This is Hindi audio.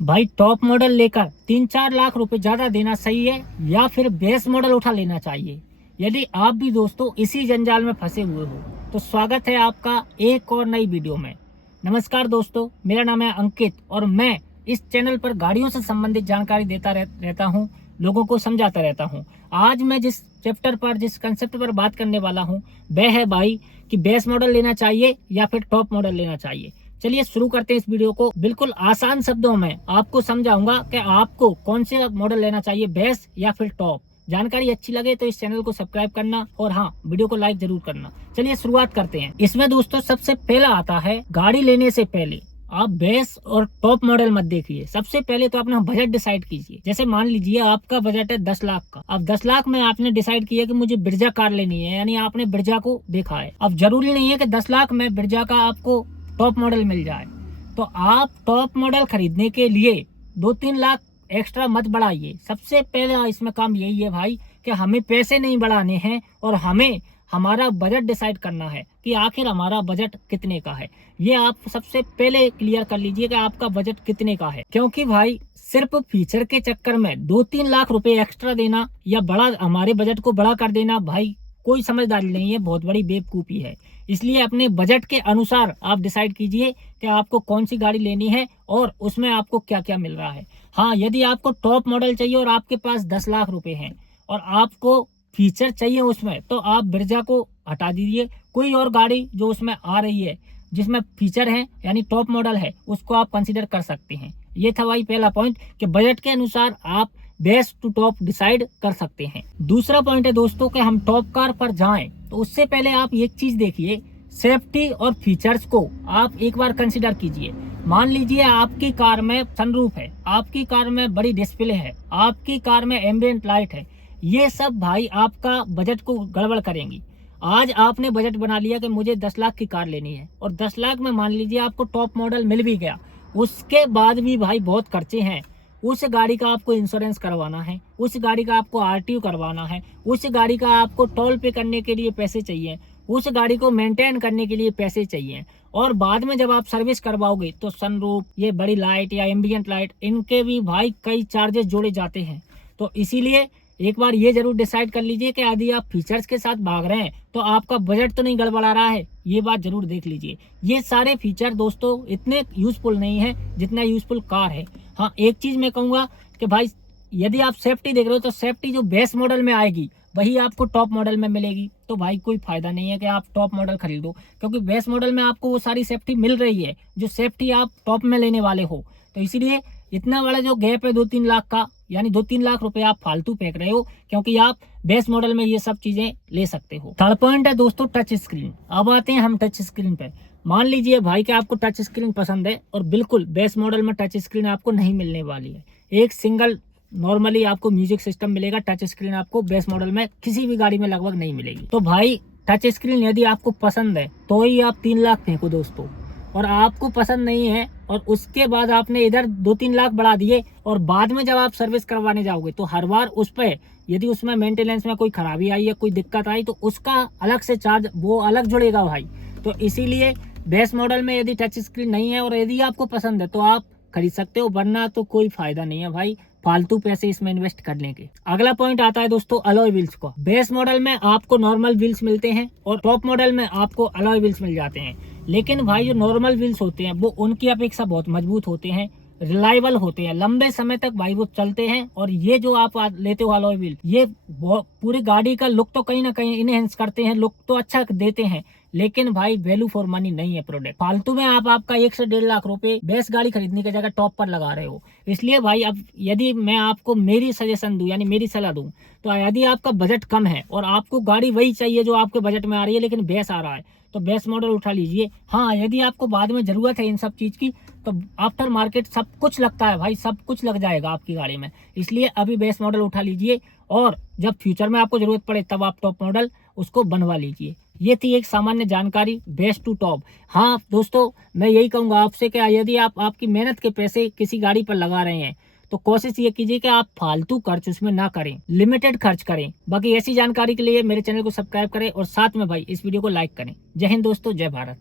भाई टॉप मॉडल लेकर 3-4 लाख रुपए ज्यादा देना सही है या फिर बेस मॉडल उठा लेना चाहिए। यदि आप भी दोस्तों इसी जंजाल में फंसे हुए हो तो स्वागत है आपका एक और नई वीडियो में। नमस्कार दोस्तों, मेरा नाम है अंकित और मैं इस चैनल पर गाड़ियों से संबंधित जानकारी देता रहता हूँ, लोगों को समझाता रहता हूँ। आज मैं जिस चैप्टर पर, जिस कंसेप्ट पर बात करने वाला हूँ वह है भाई कि बेस मॉडल लेना चाहिए या फिर टॉप मॉडल लेना चाहिए। चलिए शुरू करते हैं इस वीडियो को। बिल्कुल आसान शब्दों में आपको समझाऊंगा कि आपको कौन से मॉडल लेना चाहिए, बेस या फिर टॉप। जानकारी अच्छी लगे तो इस चैनल को सब्सक्राइब करना और हाँ, वीडियो को लाइक जरूर करना। चलिए शुरुआत करते हैं। इसमें दोस्तों सबसे पहला आता है, गाड़ी लेने से पहले आप बेस और टॉप मॉडल मत देखिए। सबसे पहले तो अपना बजट डिसाइड कीजिए। जैसे मान लीजिए आपका बजट है 10 लाख का। अब 10 लाख में आपने डिसाइड किया कि मुझे ब्रिजा कार लेनी है, यानी आपने ब्रिजा को देखा है। अब जरूरी नहीं है कि 10 लाख में ब्रिजा का आपको टॉप मॉडल मिल जाए, तो आप टॉप मॉडल खरीदने के लिए 2-3 लाख एक्स्ट्रा मत बढ़ाइए। सबसे पहले इसमें काम यही है भाई कि हमें पैसे नहीं बढ़ाने हैं और हमें हमारा बजट डिसाइड करना है कि आखिर हमारा बजट कितने का है। ये आप सबसे पहले क्लियर कर लीजिए कि आपका बजट कितने का है, क्योंकि भाई सिर्फ फीचर के चक्कर में 2-3 लाख रुपए एक्स्ट्रा देना या बड़ा हमारे बजट को बड़ा कर देना भाई कोई समझदारी नहीं है, बहुत बड़ी बेवकूफ़ी है। इसलिए अपने बजट के अनुसार आप डिसाइड कीजिए कि आपको कौन सी गाड़ी लेनी है और उसमें आपको क्या क्या मिल रहा है। हाँ, यदि आपको टॉप मॉडल चाहिए और आपके पास 10 लाख रुपए हैं और आपको फीचर चाहिए उसमें, तो आप ब्रिजा को हटा दीजिए। कोई और गाड़ी जो उसमें आ रही है जिसमें फीचर है यानी टॉप मॉडल है, उसको आप कंसीडर कर सकते हैं। ये था भाई पहला पॉइंट कि बजट के अनुसार आप बेस्ट टू टॉप डिसाइड कर सकते हैं। दूसरा पॉइंट है दोस्तों कि हम टॉप कार पर जाएं तो उससे पहले आप एक चीज देखिए, सेफ्टी और फीचर्स को आप एक बार कंसीडर कीजिए। मान लीजिए आपकी कार में सनरूफ है, आपकी कार में बड़ी डिस्प्ले है, आपकी कार में एम्बियंट लाइट है। ये सब भाई आपका बजट को गड़बड़ करेंगी। आज आपने बजट बना लिया कि मुझे 10 लाख की कार लेनी है और 10 लाख में मान लीजिए आपको टॉप मॉडल मिल भी गया, उसके बाद भी भाई बहुत खर्चे हैं। उस गाड़ी का आपको इंश्योरेंस करवाना है, उस गाड़ी का आपको आरटीओ करवाना है, उस गाड़ी का आपको टोल पे करने के लिए पैसे चाहिए, उस गाड़ी को मेंटेन करने के लिए पैसे चाहिए। और बाद में जब आप सर्विस करवाओगे तो सनरूफ, ये बड़ी लाइट या एम्बियंट लाइट, इनके भी भाई कई चार्जेस जोड़े जाते हैं। तो इसीलिए एक बार ये जरूर डिसाइड कर लीजिए कि यदि आप फीचर्स के साथ भाग रहे हैं तो आपका बजट तो नहीं गड़बड़ा रहा है। ये बात जरूर देख लीजिए। ये सारे फीचर दोस्तों इतने यूजफुल नहीं है जितना यूजफुल कार है। हाँ, एक चीज मैं कहूंगा कि भाई यदि आप सेफ्टी देख रहे हो तो सेफ्टी जो बेस मॉडल में आएगी वही आपको टॉप मॉडल में मिलेगी। तो भाई कोई फायदा नहीं है कि आप टॉप मॉडल खरीदो, क्योंकि बेस मॉडल में आपको वो सारी सेफ्टी मिल रही है जो सेफ्टी आप टॉप में लेने वाले हो। तो इसीलिए इतना बड़ा जो गैप है 2-3 लाख का, यानी 2-3 लाख रुपए आप फालतू फेंक रहे हो, क्योंकि आप बेस मॉडल में ये सब चीजें ले सकते हो। थर्ड पॉइंट है दोस्तों टच स्क्रीन। अब आते हैं हम टच स्क्रीन पे। मान लीजिए भाई कि आपको टच स्क्रीन पसंद है और बिल्कुल बेस मॉडल में टच स्क्रीन आपको नहीं मिलने वाली है। एक सिंगल नॉर्मली आपको म्यूजिक सिस्टम मिलेगा, टच स्क्रीन आपको बेस मॉडल में किसी भी गाड़ी में लगभग नहीं मिलेगी। तो भाई टच स्क्रीन यदि आपको पसंद है तो ही आप 3 लाख फेंको दोस्तों, और आपको पसंद नहीं है और उसके बाद आपने इधर 2-3 लाख बढ़ा दिए और बाद में जब आप सर्विस करवाने जाओगे तो हर बार उस पर यदि उसमें मेंटेनेंस में कोई खराबी आई है, कोई दिक्कत आई, तो उसका अलग से चार्ज वो अलग जुड़ेगा भाई। तो इसीलिए बेस मॉडल में यदि टच स्क्रीन नहीं है और यदि आपको पसंद है तो आप खरीद सकते हो, वरना तो कोई फायदा नहीं है भाई फालतू पैसे इसमें इन्वेस्ट करने के। अगला पॉइंट आता है दोस्तों अलॉय व्हील्स का। बेस मॉडल में आपको नॉर्मल व्हील्स मिलते हैं और टॉप मॉडल में आपको अलॉय व्हील्स मिल जाते हैं। लेकिन भाई जो नॉर्मल व्हील्स होते हैं वो उनकी अपेक्षा बहुत मजबूत होते हैं, रिलायबल होते हैं, लंबे समय तक भाई वो चलते हैं। और ये जो आप लेते हो अलॉय व्हील, ये पूरी गाड़ी का लुक तो कहीं ना कहीं इनहेंस करते हैं, लुक तो अच्छा देते हैं, लेकिन भाई वैल्यू फॉर मनी नहीं है प्रोडक्ट। फालतू में आप आपका 1 से 1.5 लाख रुपए बेस गाड़ी खरीदने की जगह टॉप पर लगा रहे हो। इसलिए भाई अब यदि मैं आपको मेरी सजेशन दूं, यानी मेरी सलाह दूं, तो यदि आपका बजट कम है और आपको गाड़ी वही चाहिए जो आपके बजट में आ रही है लेकिन बेस आ रहा है, तो बेस मॉडल उठा लीजिए। हाँ, यदि आपको बाद में जरूरत है इन सब चीज की तो आफ्टर मार्केट सब कुछ लगता है भाई, सब कुछ लग जाएगा आपकी गाड़ी में। इसलिए अभी बेस मॉडल उठा लीजिए और जब फ्यूचर में आपको जरूरत पड़े तब आप टॉप मॉडल उसको बनवा लीजिए। ये थी एक सामान्य जानकारी बेस्ट टू टॉप। हाँ दोस्तों, मैं यही कहूंगा आपसे कि यदि आप आपकी मेहनत के पैसे किसी गाड़ी पर लगा रहे हैं तो कोशिश ये कीजिए कि आप फालतू खर्च उसमें ना करें, लिमिटेड खर्च करें। बाकी ऐसी जानकारी के लिए मेरे चैनल को सब्सक्राइब करें और साथ में भाई इस वीडियो को लाइक करें। जय हिंद दोस्तों, जय भारत।